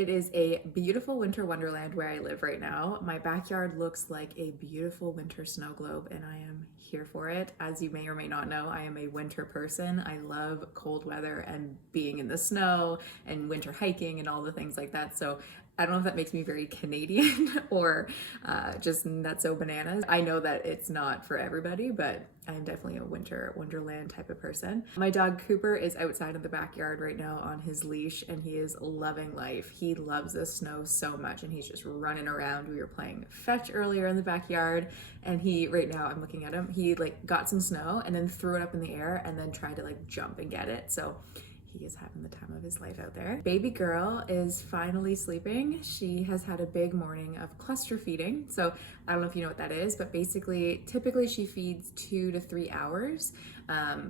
It is a beautiful winter wonderland where I live right now. My backyard looks like a beautiful winter snow globe and I am here for it. As you may or may not know, I am a winter person. I love cold weather and being in the snow and winter hiking and all the things like that. So I don't know if that makes me very Canadian or just nutso bananas. I know that it's not for everybody, but I'm definitely a wonderland type of person. My dog Cooper is outside in the backyard right now on his leash and he is loving life. He loves the snow so much and he's just running around. We were playing fetch earlier in the backyard and he, right now I'm looking at him, he like got some snow and then threw it up in the air and then tried to like jump and get it. So he is having the time of his life out there. Baby girl is finally sleeping. She has had a big morning of cluster feeding. So I don't know if you know what that is, but basically, typically she feeds 2 to 3 hours.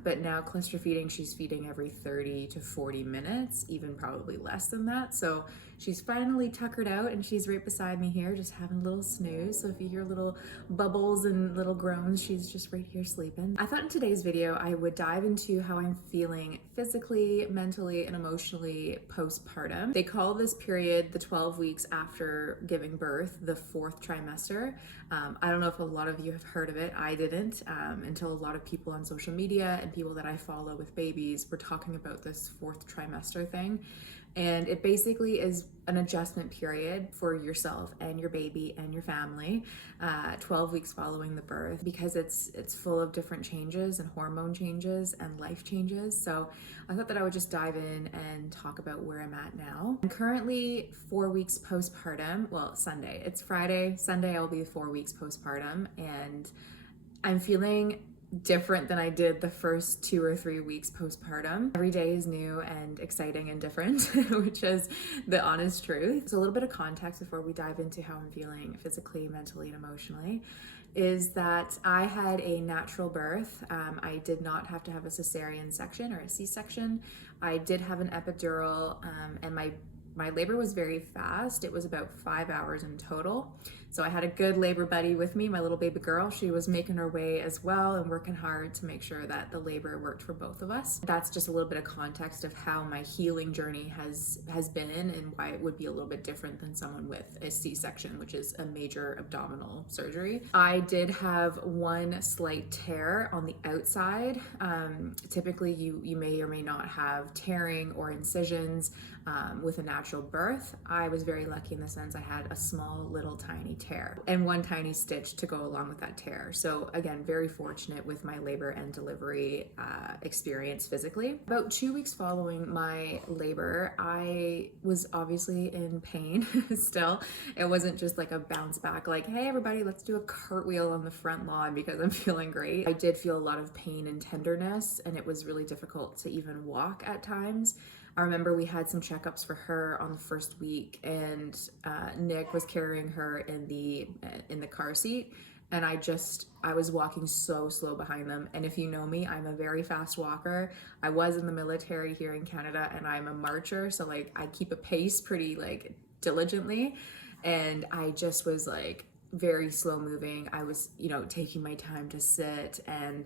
But now cluster feeding, she's feeding every 30 to 40 minutes, even probably less than that. So she's finally tuckered out and she's right beside me here, just having a little snooze. So if you hear little bubbles and little groans, she's just right here sleeping. I thought in today's video, I would dive into how I'm feeling physically, mentally, and emotionally postpartum. They call this period the 12 weeks after giving birth, the 4th trimester. I don't know if a lot of you have heard of it. I didn't until a lot of people on social media and people that I follow with babies were talking about this 4th trimester thing. And it basically is an adjustment period for yourself and your baby and your family, 12 weeks following the birth, because it's full of different changes and hormone changes and life changes. So I thought that I would just dive in and talk about where I'm at now. I'm currently 4 weeks postpartum. Well, Sunday. It's Friday. Sunday I will be 4 weeks postpartum, and I'm feeling different than I did the first 2 or 3 weeks postpartum. Every day is new and exciting and different, which is the honest truth. So a little bit of context before we dive into how I'm feeling physically, mentally, and emotionally is that I had a natural birth. I did not have to have a cesarean section or a C-section. I did have an epidural, and my labor was very fast. It was about 5 hours in total. So I had a good labor buddy with me, my little baby girl. She was making her way as well and working hard to make sure that the labor worked for both of us. That's just a little bit of context of how my healing journey has been and why it would be a little bit different than someone with a C-section, which is a major abdominal surgery. I did have one slight tear on the outside. Typically you may or may not have tearing or incisions with a natural birth. I was very lucky in the sense I had a small little tiny tear and one tiny stitch to go along with that tear. So again, very fortunate with my labor and delivery experience physically. About 2 weeks following my labor, I was obviously in pain still. It wasn't just like a bounce back, like, hey everybody, let's do a cartwheel on the front lawn because I'm feeling great. I did feel a lot of pain and tenderness, and it was really difficult to even walk at times. I remember we had some checkups for her on the first week, and Nick was carrying her in the car seat, and I was walking so slow behind them. And if you know me, I'm a very fast walker. I was in the military here in Canada, and I'm a marcher, so like I keep a pace pretty like diligently, and I just was like very slow moving. I was, taking my time to sit, and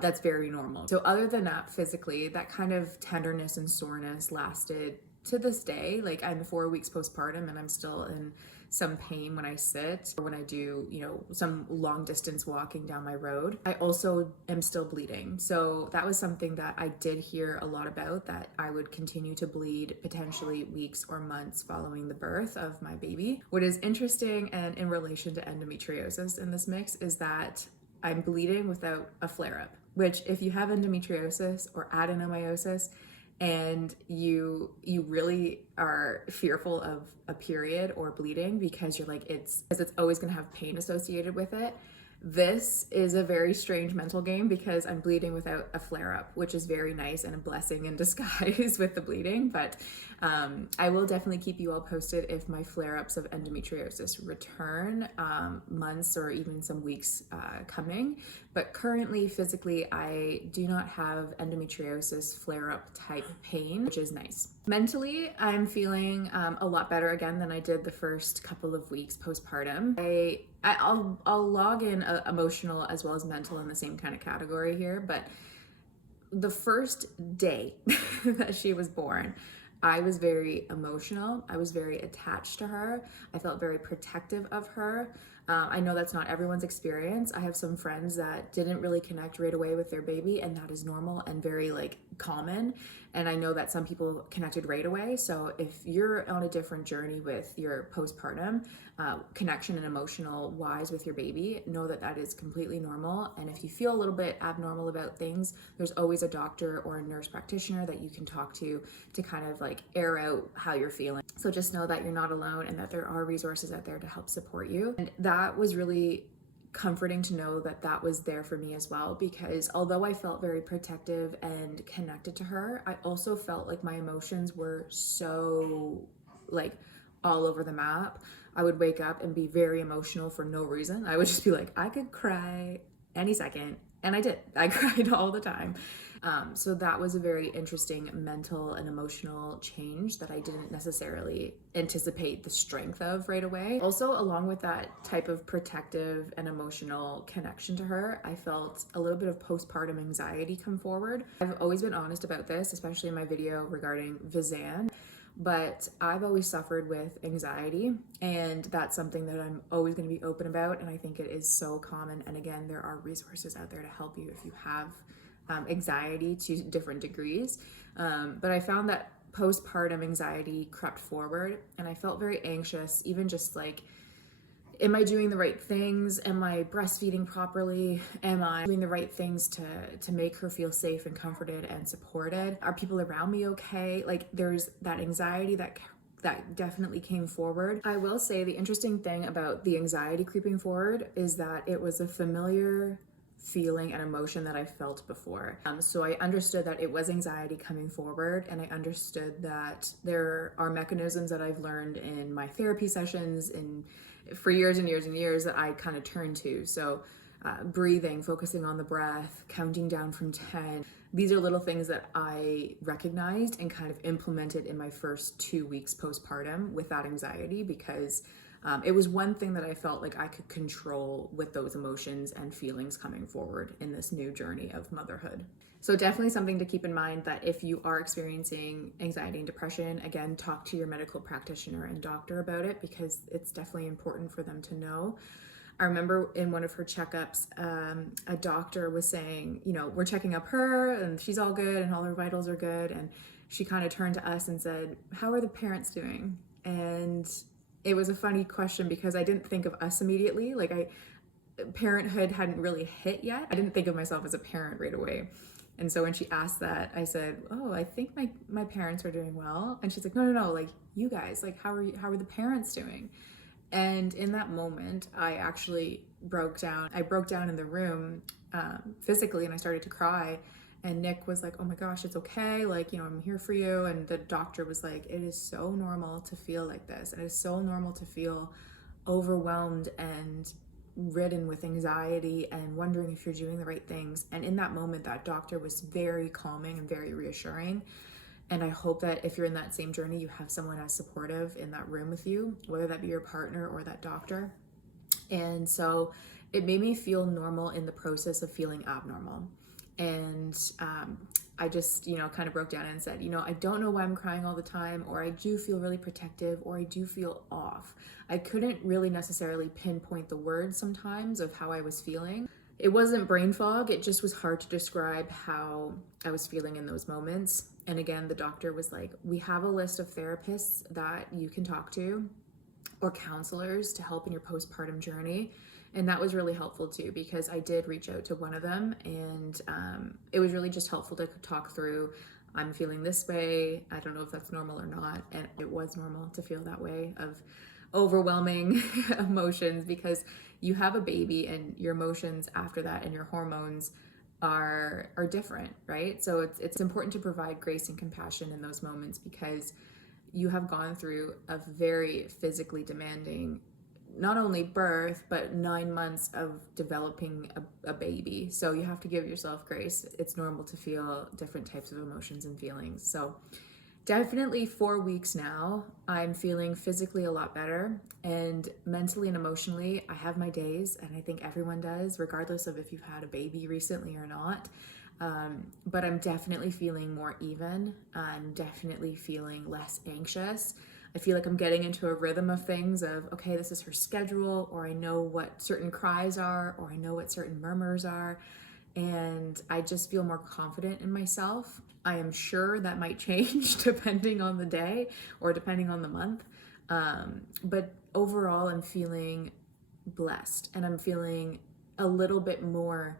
that's very normal. So other than that, physically, that kind of tenderness and soreness lasted to this day. Like I'm 4 weeks postpartum and I'm still in some pain when I sit or when I do, some long distance walking down my road. I also am still bleeding. So that was something that I did hear a lot about, that I would continue to bleed potentially weeks or months following the birth of my baby. What is interesting and in relation to endometriosis in this mix is that I'm bleeding without a flare-up, which if you have endometriosis or adenomyosis and you really are fearful of a period or bleeding because you're like, it's always gonna have pain associated with it, this is a very strange mental game because I'm bleeding without a flare-up, which is very nice and a blessing in disguise with the bleeding. But I will definitely keep you all posted if my flare-ups of endometriosis return, months or even some weeks coming. But currently, physically, I do not have endometriosis flare-up type pain, which is nice. Mentally, I'm feeling a lot better again than I did the first couple of weeks postpartum. I'll log in emotional as well as mental in the same kind of category here, but the first day that she was born, I was very emotional. I was very attached to her. I felt very protective of her. I know that's not everyone's experience. I have some friends that didn't really connect right away with their baby, and that is normal and very like common. And I know that some people connected right away. So if you're on a different journey with your postpartum connection and emotional wise with your baby, know that that is completely normal. And if you feel a little bit abnormal about things, there's always a doctor or a nurse practitioner that you can talk to kind of like air out how you're feeling. So just know that you're not alone and that there are resources out there to help support you. And that was really comforting to know that that was there for me as well, because although I felt very protective and connected to her, I also felt like my emotions were so like all over the map. I would wake up and be very emotional for no reason. I would just be like, I could cry any second. And I did. I cried all the time. So that was a very interesting mental and emotional change that I didn't necessarily anticipate the strength of right away. Also, along with that type of protective and emotional connection to her, I felt a little bit of postpartum anxiety come forward. I've always been honest about this, especially in my video regarding VISANNE. But I've always suffered with anxiety, and that's something that I'm always going to be open about, and I think it is so common. And again, there are resources out there to help you if you have anxiety to different degrees. But I found that postpartum anxiety crept forward, and I felt very anxious, even just like, am I doing the right things? Am I breastfeeding properly? Am I doing the right things to make her feel safe and comforted and supported? Are people around me okay? Like, there's that anxiety that definitely came forward. I will say the interesting thing about the anxiety creeping forward is that it was a familiar feeling and emotion that I felt before. So I understood that it was anxiety coming forward, and I understood that there are mechanisms that I've learned in my therapy sessions and for years and years and years that I kind of turn to. So breathing, focusing on the breath, counting down from 10. These are little things that I recognized and kind of implemented in my first 2 weeks postpartum with that anxiety, because it was one thing that I felt like I could control with those emotions and feelings coming forward in this new journey of motherhood. So definitely something to keep in mind, that if you are experiencing anxiety and depression, again, talk to your medical practitioner and doctor about it, because it's definitely important for them to know. I remember in one of her checkups, a doctor was saying, you know, we're checking up her and she's all good and all her vitals are good. And she kind of turned to us and said, how are the parents doing? And it was a funny question because I didn't think of us immediately. Like, parenthood hadn't really hit yet. I didn't think of myself as a parent right away. And so when she asked that, I said, oh, I think my parents are doing well. And she's like, no, like, you guys, like, how are the parents doing? And in that moment, I actually broke down. I broke down in the room physically, and I started to cry. And Nick was like, oh my gosh, it's okay. Like, you know, I'm here for you. And the doctor was like, it is so normal to feel like this. And it is so normal to feel overwhelmed and ridden with anxiety and wondering if you're doing the right things. And in that moment, that doctor was very calming and very reassuring. And I hope that if you're in that same journey, you have someone as supportive in that room with you, whether that be your partner or that doctor. And so it made me feel normal in the process of feeling abnormal. And I just, you know, kind of broke down and said, you know, I don't know why I'm crying all the time, or I do feel really protective, or I do feel off. I couldn't really necessarily pinpoint the words sometimes of how I was feeling. It wasn't brain fog, it just was hard to describe how I was feeling in those moments. And again, the doctor was like, we have a list of therapists that you can talk to, or counselors to help in your postpartum journey. And that was really helpful too, because I did reach out to one of them, and it was really just helpful to talk through, I'm feeling this way, I don't know if that's normal or not. And it was normal to feel that way, of overwhelming emotions, because you have a baby and your emotions after that and your hormones are different, right? So it's important to provide grace and compassion in those moments, because you have gone through a very physically demanding, not only birth, but 9 months of developing a baby. So you have to give yourself grace. It's normal to feel different types of emotions and feelings. So definitely 4 weeks now, I'm feeling physically a lot better, and mentally and emotionally, I have my days, and I think everyone does, regardless of if you've had a baby recently or not. But I'm definitely feeling more even. I'm definitely feeling less anxious. I feel like I'm getting into a rhythm of things of, okay, this is her schedule, or I know what certain cries are, or I know what certain murmurs are, and I just feel more confident in myself. I am sure that might change depending on the day or depending on the month. But overall, I'm feeling blessed, and I'm feeling a little bit more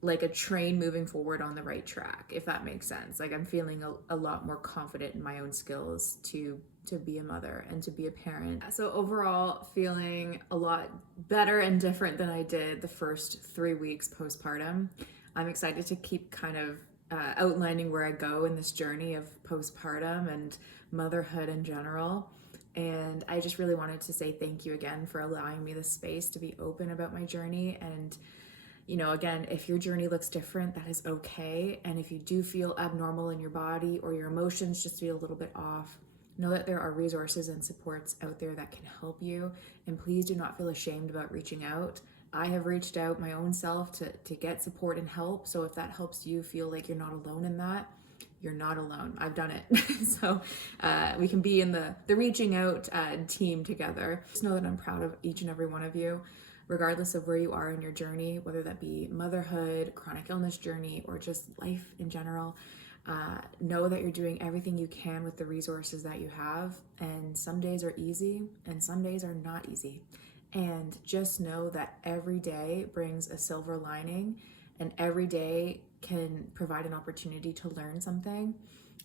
like a train moving forward on the right track, if that makes sense. Like I'm feeling a lot more confident in my own skills to be a mother and to be a parent. So overall, feeling a lot better and different than I did the first 3 weeks postpartum. I'm excited to keep kind of outlining where I go in this journey of postpartum and motherhood in general. And I just really wanted to say thank you again for allowing me the space to be open about my journey. And again, if your journey looks different, that is okay. And if you do feel abnormal in your body or your emotions just feel a little bit off, know that there are resources and supports out there that can help you. And please do not feel ashamed about reaching out. I have reached out my own self to get support and help. So if that helps you feel like you're not alone in that, you're not alone. I've done it. So we can be in the reaching out team together. Just know that I'm proud of each and every one of you, regardless of where you are in your journey, whether that be motherhood, chronic illness journey, or just life in general. Know that you're doing everything you can with the resources that you have. And some days are easy and some days are not easy. And just know that every day brings a silver lining, and every day can provide an opportunity to learn something.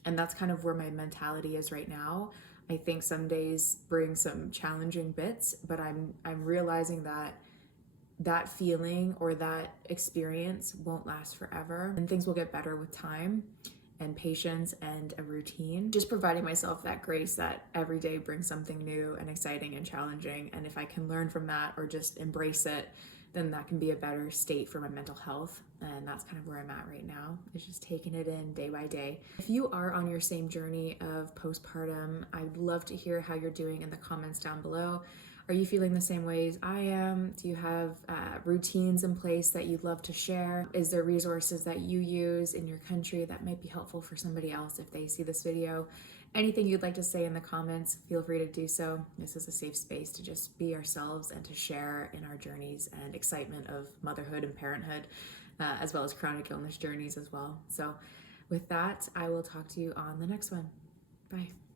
And that's kind of where my mentality is right now. I think some days bring some challenging bits, but I'm realizing that feeling or that experience won't last forever, and things will get better with time and patience and a routine. Just providing myself that grace that every day brings something new and exciting and challenging, and if I can learn from that or just embrace it, then that can be a better state for my mental health. And that's kind of where I'm at right now. It's just taking it in day by day. If you are on your same journey of postpartum, I'd love to hear how you're doing in the comments down below. Are you feeling the same ways I am? Do you have routines in place that you'd love to share? Is there resources that you use in your country that might be helpful for somebody else if they see this video? Anything you'd like to say in the comments, feel free to do so. This is a safe space to just be ourselves and to share in our journeys and excitement of motherhood and parenthood, as well as chronic illness journeys as well. So with that, I will talk to you on the next one. Bye.